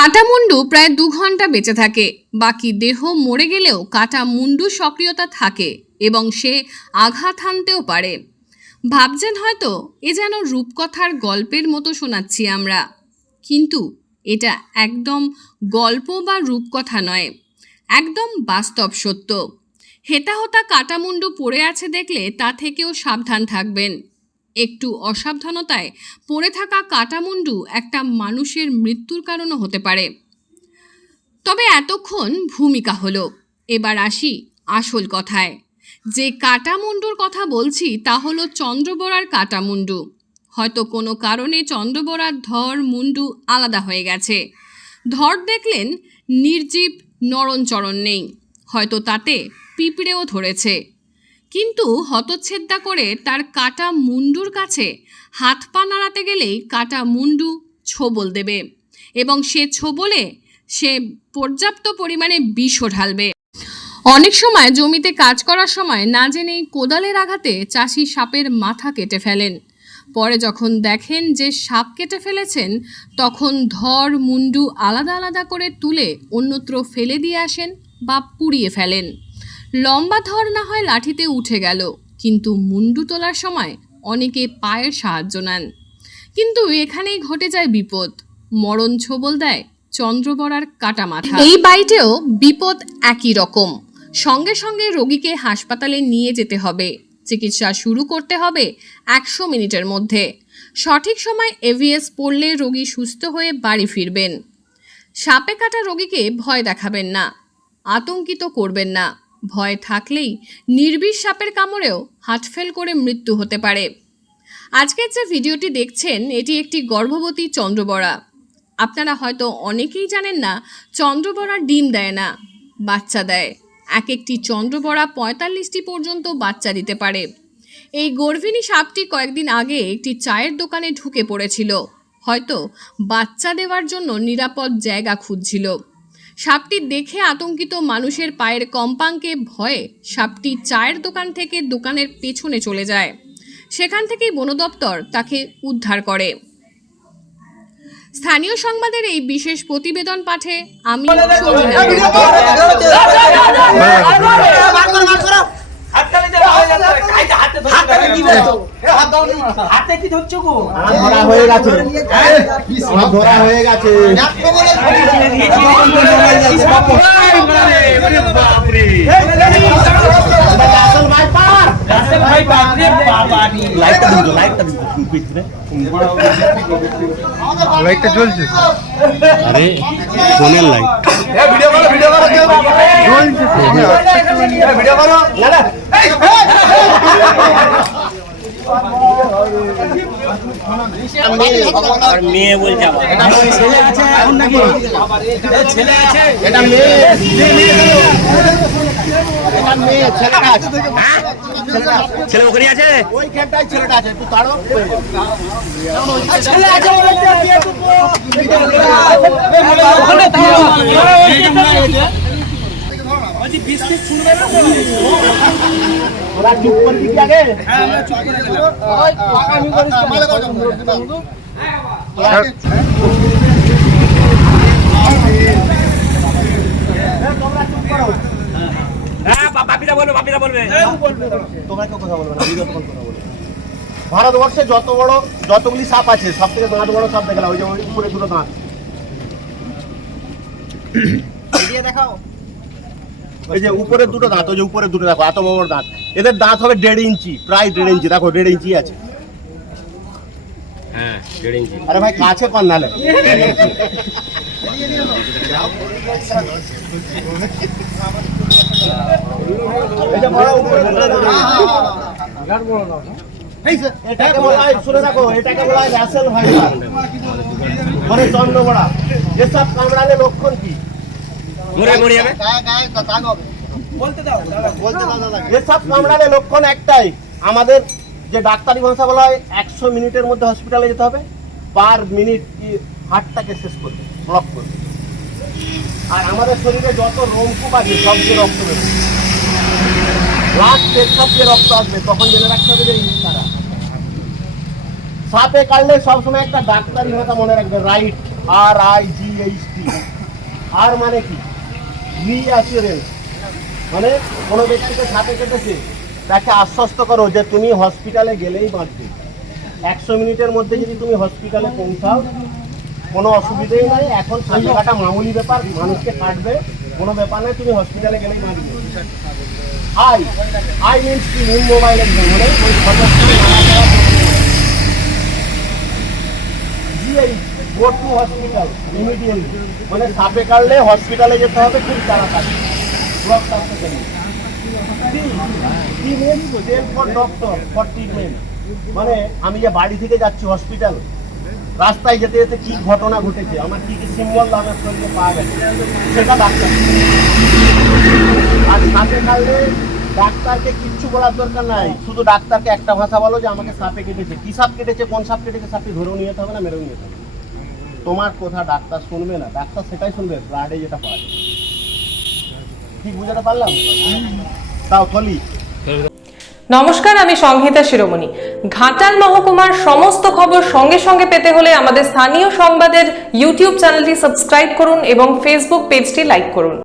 কাটামুন্ডু প্রায় দু ঘণ্টা বেঁচে থাকে। বাকি দেহ মরে গেলেও কাটা মুন্ডু সক্রিয়তা থাকে এবং সে আঘাত হানতেও পারে। ভাবছেন হয়তো, এ যেন রূপকথার গল্পের মতো শোনাচ্ছি আমরা। কিন্তু এটা একদম গল্প বা রূপকথা নয়, একদম বাস্তব সত্য। হেতা হতা কাটামুন্ডু পড়ে আছে দেখলে তা থেকেও সাবধান থাকবেন। একটু অসাবধানতায় পড়ে থাকা কাটামুন্ডু একটা মানুষের মৃত্যুর কারণও হতে পারে। তবে এতক্ষণ ভূমিকা হলো। এবার আসি আসল কথায়। যে কাটামুন্ডুর কথা বলছি তা হলো চন্দ্রবরার কাটামুন্ডু। হয়তো কোনো কারণে চন্দ্রবরার ধর মুন্ডু আলাদা হয়ে গেছে। ধর দেখলেন নির্জীব নরণচরণ নেই। হয়তো তাতে পিঁপড়েও ধরেছে। কিন্তু হতচ্ছেদ্যা করে তার কাটা মুন্ডুর কাছে হাত পা নাড়াতে গেলেই কাটা মুন্ডু ছোবল দেবে এবং সে ছোবলে সে পর্যাপ্ত পরিমাণে বিষও ঢালবে। অনেক সময় জমিতে কাজ করার সময় না জেনেই কোদালের আঘাতে চাষি সাপের মাথা কেটে ফেলেন। পরে যখন দেখেন যে সাপ কেটে ফেলেছেন, তখন ধর মুন্ডু আলাদা আলাদা করে তুলে অন্যত্র ফেলে দিয়ে আসেন বা পুড়িয়ে ফেলেন। লম্বা ধর না হয় লাঠিতে উঠে গেল। কিন্তু মুন্ডু তোলার সময় অনেকে পায়ের সাহায্য নেন। কিন্তু এখানেই ঘটে যায় বিপদ। মরণ ছোবল দেয় চন্দ্রবড়ার কাটা মাথা এই বাইটেও বিপদ একই রকম। সঙ্গে সঙ্গে রোগীকে হাসপাতালে নিয়ে যেতে হবে। চিকিৎসা শুরু করতে হবে একশো মিনিটের মধ্যে। সঠিক সময় এভিএস পড়লে রোগী সুস্থ হয়ে বাড়ি ফিরবেন। সাপে কাটা রোগীকে ভয় দেখাবেন না। আতঙ্কিত করবেন না। ভয় থাকলেই নির্বিষ সাপের কামড়েও হাটফেল করে মৃত্যু হতে পারে। আজকের যে ভিডিওটি দেখছেন, এটি একটি গর্ভবতী চন্দ্রবড়া। আপনারা হয়তো অনেকেই জানেন না, চন্দ্রবড়া ডিম দেয় না, বাচ্চা দেয়। এক একটি চন্দ্রবড়া পঁয়তাল্লিশটি পর্যন্ত বাচ্চা দিতে পারে। এই গর্ভিণী সাপটি কয়েকদিন আগে একটি চায়ের দোকানে ঢুকে পড়েছিল। হয়তো বাচ্চা দেওয়ার জন্য নিরাপদ জায়গা খুঁজছিল। সাপটি দেখে আতঙ্কিত মানুষের পায়ের কম্পাঙ্কে ভয়ে সাপটি চায়ের দোকান থেকে দোকানের পেছনে চলে যায় সেখান থেকেই বন দপ্তর তাকে উদ্ধার করে স্থানীয় সংবাদের এই বিশেষ প্রতিবেদন পাঠে আমি। হাতে কি ধরছো গো ধরা হয়ে গেছে ধরা হয়ে গেছে আসল ভাই পার রাসেল ভাই বাপরে বাবা রে লাইটটা দিন লাইটটা দিন পিছনে লাইটটা জ্বলছে আরে ফোনের লাইট জ্বলছে না না মেয়ে বলছে ছেলে আছে এখন নাকি? ছেলে আছে। এটা মেয়ে এটা মেয়ে ছেলেটা আছে। ছেলে ওখানে আছে? ওই খেলটাই ছেলেটা আছে একটু তাড়ো ছেলে আছে ওখানে বলছি বিস্কিট শুনবে না তো? ওরা চুপ করবি কি আগে হ্যাঁ আমরা চুপ করে গেলাম হ্যাঁ বা- বাপিদা বলবে বাপিদা বলবে। তোমরা কেউ কথা বলবে না আমি যতক্ষণ কথা বলব ভারতবর্ষে যত বড় যতগুলি সাপ আছে সব থেকে দাঁত বড় সাপ দেখলাম ওই যে ওই উপরে দুটো দাঁত। দেখাও। এই যে উপরে দুটো দাঁত ওই যে উপরে দুটো দেখো এত বড় দাঁত। এদের দাঁত হবে দেড় ইঞ্চি প্রায় দেড় ইঞ্চি দেখো দেড় ইঞ্চি আছে। হ্যাঁ দেড় ইঞ্চি। আরে ভাই কাছে পান নালে এই যে বড় উপরে দুটো দাঁত। কামড়ালে লক্ষণ লক্ষণ একটাই। আমাদের যে ডাক্তারি ভাষা বলা হয় একশো মিনিটের মধ্যে হসপিটালে যেতে হবে। পার মিনিট কি হার্টটাকে শেষ করবে ব্লক করবে আর আমাদের শরীরে যত রোমকূপ আছে সব দিয়ে রক্ত বেরোবে লাস্ট দিয়ে রক্ত আসবে তখন জেনে রাখতে হবে যে সাপে কাটলে সবসময় একটা ডাক্তারি ভাষা মনে রাখবে right R I G H T আর মানে কি? রিঅ্যাসুরেন্স মানে কোনো ব্যক্তিকে সাথে কেটেছে তাকে আশ্বস্ত করো যে তুমি হসপিটালে গেলেই বাঁচবে। একশো মিনিটের মধ্যে যদি তুমি হসপিটালে পৌঁছাও কোনো অসুবিধেই নাই। এখন সাঁতার কাটা মামুলি ব্যাপার মানুষকে কাটবে কোনো ব্যাপার নেই তুমি হসপিটালে গেলেই বাঁচবে। আই আই মিনস কি নিউ মোবাইল একদম মানে ওই GI go to hospital immediately মানে সাপে কাটলে হসপিটালে যেতে হবে, খুব তাড়াতাড়ি। ব্লক ফর ট্রিটমেন্ট মানে আমি যে বাড়ি থেকে যাচ্ছি হসপিটাল রাস্তায় যেতে যেতে কি ঘটনা ঘটেছে? আমার কি কি সিম্বল আমার শরীরে পাওয়া গেছে? সেটা ডাক্তার আর সাপে কাটলে ডাক্তারকে কিচ্ছু বলার দরকার নাই। শুধু ডাক্তারকে একটা ভাষা বলো যে আমাকে সাপে কেটেছে। কি সাপ কেটেছে, কোন সাপ কেটেছে সাপে ধরেও নিয়ে যেতে হবে না, মেরেও নিয়ে যেতে হবে। তোমার কথা ডাক্তার শুনবে না। ডাক্তার সেটাই শুনবে ব্লাডে যেটা পাওয়া যায়। ঠিক বুঝাতে পারলাম? তাও থলি। নমস্কার, আমি সংহিতা শিরোমণি। ঘাটাল মহকুমার সমস্ত খবর সঙ্গে সঙ্গে পেতে হলে আমাদের স্থানীয় সংবাদের ইউটিউব চ্যানেলটি সাবস্ক্রাইব করুন এবং ফেসবুক পেজটি লাইক করুন।